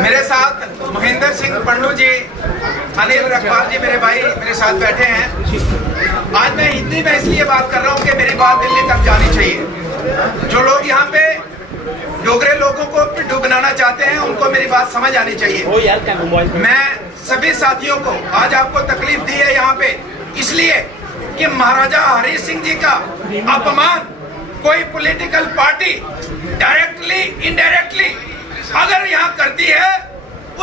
मेरे साथ महेंद्र सिंह पंडू जी, अनिल रखवाल जी मेरे भाई मेरे साथ बैठे हैं। आज मैं हिंदी में इसलिए बात कर रहा हूँ कि मेरी बात दिल्ली तक जानी चाहिए। जो लोग यहाँ पे डोगरे लोगों को पिड्डू बनाना चाहते हैं उनको मेरी बात समझ आनी चाहिए। मैं सभी साथियों को आज आपको तकलीफ दी है यहाँ पे इसलिए कि महाराजा हरि सिंह जी का अपमान कोई पॉलिटिकल पार्टी डायरेक्टली इनडायरेक्टली अगर यहाँ करती है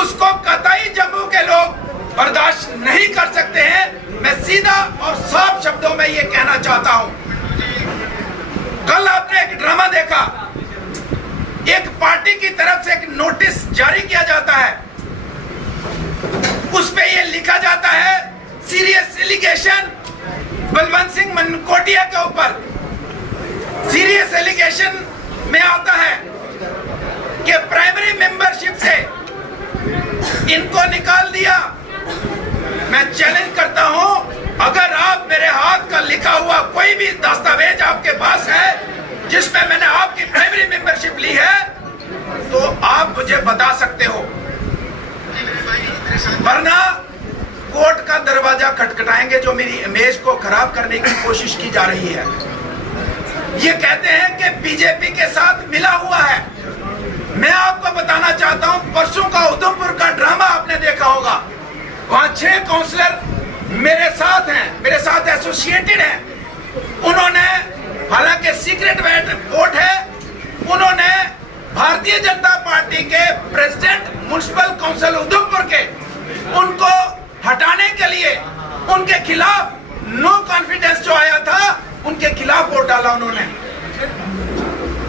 उसको कतई जम्मू के लोग बर्दाश्त नहीं कर सकते हैं। मैं सीधा और साफ शब्दों में ये कहना चाहता हूँ। कल आपने एक ड्रामा देखा, एक पार्टी की तरफ से एक नोटिस जारी किया जाता है, उस पे ये लिखा जाता है सीरियस एलिगेशन बलवंत सिंह मनकोटिया के ऊपर। सीरियस एलिगेशन में आता है कि प्राइमरी मेंबरशिप से इनको निकाल दिया। मैं चैलेंज करता हूं, अगर आप मेरे हाथ का लिखा हुआ कोई भी दस्तावेज आपके पास है जिसमें मैंने आपकी प्राइमरी मेंबरशिप ली है तो आप मुझे बता सकते हो, वरना कोर्ट का दरवाजा खटखटाएंगे जो मेरी इमेज को खराब करने की कोशिश की जा रही है। ये कहते हैं कि बीजेपी के साथ मिला हुआ है। मैं आपको बताना चाहता हूं, परसों का उधमपुर का ड्रामा आपने देखा होगा। वहां 6 काउंसलर मेरे साथ हैं, मेरे साथ एसोसिएटेड हैं। उन्होंने, हालांकि सीक्रेट वोट है, उन्होंने भारतीय जनता पार्टी के प्रेसिडेंट म्युनिसिपल काउंसिल उधमपुर के उनको हटाने के लिए उनके खिलाफ नो कॉन्फिडेंस जो आया था उनके खिलाफ वोट डाला उन्होंने।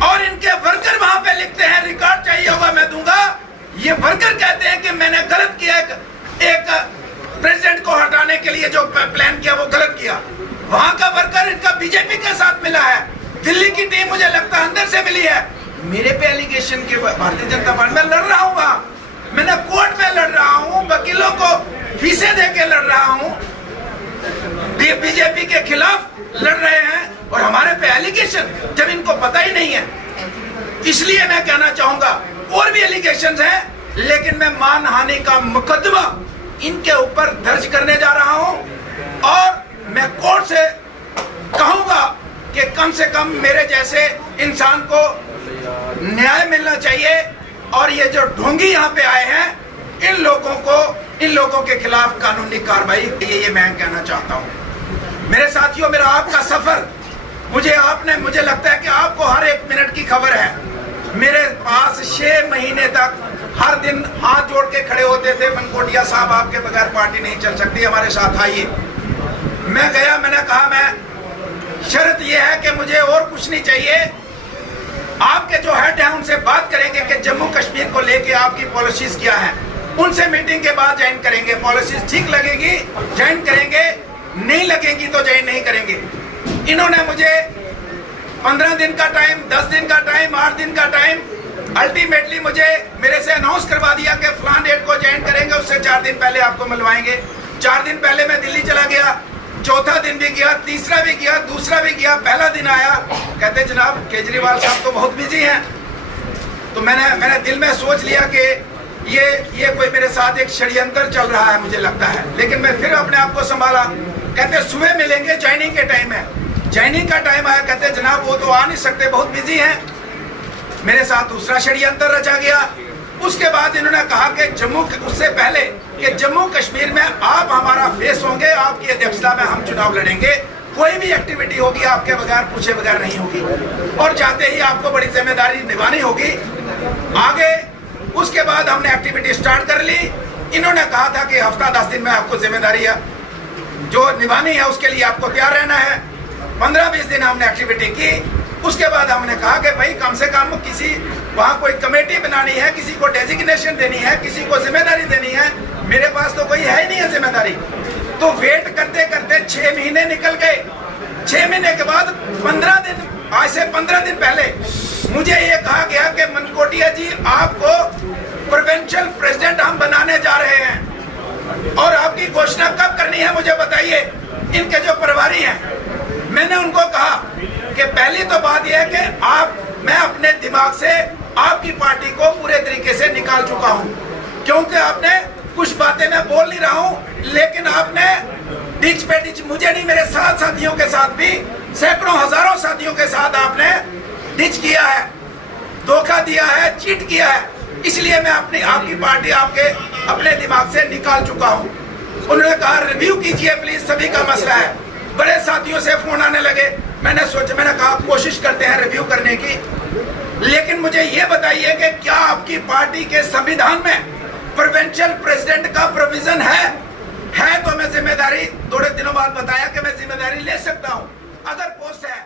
और इनके वर्कर वहां पे लिखते हैं, रिकॉर्ड चाहिए होगा मैं दूंगा, ये वर्कर कहते हैं कि मैंने गलत किया, एक प्रेसिडेंट को हटाने के लिए जो प्लान किया वो गलत किया। वहां का वर्कर इनका बीजेपी के साथ मिला है। दिल्ली की टीम मुझे लगता है अंदर से मिली है। मेरे पे एलिगेशन के भारतीय जनता पार्टी में लड़ रहा हूँ, वहां मैंने कोर्ट में लड़ रहा हूँ, वकीलों को फीसें दे के लड़ रहा हूँ, बीजेपी के खिलाफ लड़ रहे हैं और हमारे पे एलिगेशन जब इनको पता ही नहीं है। इसलिए मैं कहना चाहूंगा और भी एलिगेशन हैं, लेकिन मैं मानहानि का मुकदमा इनके ऊपर दर्ज करने जा रहा हूं और मैं कोर्ट से कहूंगा कि कम से कम मेरे जैसे इंसान को न्याय मिलना चाहिए। और ये जो ढोंगी यहाँ पे आए हैं इन लोगों के खिलाफ कानूनी कार्रवाई ये मैं कहना चाहता हूँ। मेरे साथियों, मेरा आपका सफर, मुझे लगता है कि आपको हर एक मिनट की खबर है। मेरे पास 6 महीने तक हर दिन हाथ जोड़ के खड़े होते थे, मनकोटिया साहब आपके बगैर पार्टी नहीं चल सकती, हमारे साथ आइए। मैं गया, मैंने कहा मैं शर्त यह है कि मुझे और कुछ नहीं चाहिए, आपके जो हेड हैं उनसे बात करेंगे कि जम्मू कश्मीर को लेके आपकी पॉलिसीज क्या है, उनसे मीटिंग के बाद ज्वाइन करेंगे। पॉलिसीज ठीक लगेगी ज्वाइन करेंगे, नहीं लगेगी तो ज्वाइन नहीं करेंगे। इन्होंने मुझे 15 दिन का टाइम, 10 दिन का टाइम, 8 दिन का टाइम, अल्टीमेटली मुझे मेरे से अनाउंस करवा दिया कि फलान डेट को ज्वाइन करेंगे, उससे 4 दिन पहले आपको मिलवाएंगे। 4 दिन पहले मैं दिल्ली चला गया, चौथा दिन भी गया, तीसरा भी गया, दूसरा भी गया। पहला दिन आया, कहते जनाब केजरीवाल साहब तो बहुत बिजी हैं। तो मैंने दिल में सोच लिया कि ये कोई मेरे साथ एक षड्यंत्र चल रहा है मुझे लगता है, लेकिन मैं फिर अपने आप को संभाला। कहते सुबह मिलेंगे, ज्वाइनिंग के टाइम है। ज्वाइनिंग का टाइम आया, कहते जनाब वो तो आ नहीं सकते, बहुत बिजी हैं। मेरे साथ दूसरा षड्यंत्र रचा गया। उसके बाद इन्होंने कहा कि उससे पहले कि जम्मू कश्मीर में आप हमारा फेस होंगे, आपकी अध्यक्षता में हम चुनाव लड़ेंगे, कोई भी एक्टिविटी होगी आपके बगैर पूछे बगैर नहीं होगी और जाते ही आपको बड़ी जिम्मेदारी निभानी होगी आगे। उसके बाद हमने एक्टिविटी स्टार्ट कर ली। इन्होंने कहा था कि हफ्ता 10 दिन में आपको जिम्मेदारी जो निभानी है उसके लिए आपको तैयार रहना है। 15-20 दिन हमने एक्टिविटी की। उसके बाद हमने कहा कि भाई कम से कम किसी वहाँ कोई कमेटी बनानी है, किसी को डेजिग्नेशन देनी है, किसी को जिम्मेदारी देनी है। मेरे पास तो कोई है ही नहीं है जिम्मेदारी। तो वेट करते करते 6 महीने निकल गए। 6 महीने के बाद 15 दिन, आज से 15 दिन पहले मुझे ये कहा गया कि मनकोटिया जी आपको प्रोविंशियल प्रेसिडेंट हम बनाने जा रहे हैं और आपकी घोषणा कब करनी है मुझे बताइए। इनके जो प्रभारी हैं, मैंने उनको कहा कि पहली तो बात यह है कि मैं अपने दिमाग से आपकी पार्टी को पूरे तरीके से निकाल चुका हूं। क्योंकि आपने कुछ बातें मैं बोल नहीं रहा हूं, लेकिन आपने डिच पे डिच, मुझे नहीं मेरे साथ साथियों के साथ भी सैकड़ों हजारों साथियों के साथ आपने डिच किया है, धोखा दिया है, चीट किया है। इसलिए मैं आपकी पार्टी आपके अपने दिमाग से निकाल चुका हूं। उन्होंने कहा रिव्यू कीजिए प्लीज, सभी का मसला है। बड़े साथियों से फोन आने लगे, मैंने कहा कोशिश करते हैं रिव्यू करने की, लेकिन मुझे ये बताइए कि क्या आपकी पार्टी के संविधान में प्रोविंशियल प्रेसिडेंट का प्रोविजन है तो मैं जिम्मेदारी, थोड़े दिनों बाद बताया कि मैं जिम्मेदारी ले सकता हूं। अगर पोस्ट है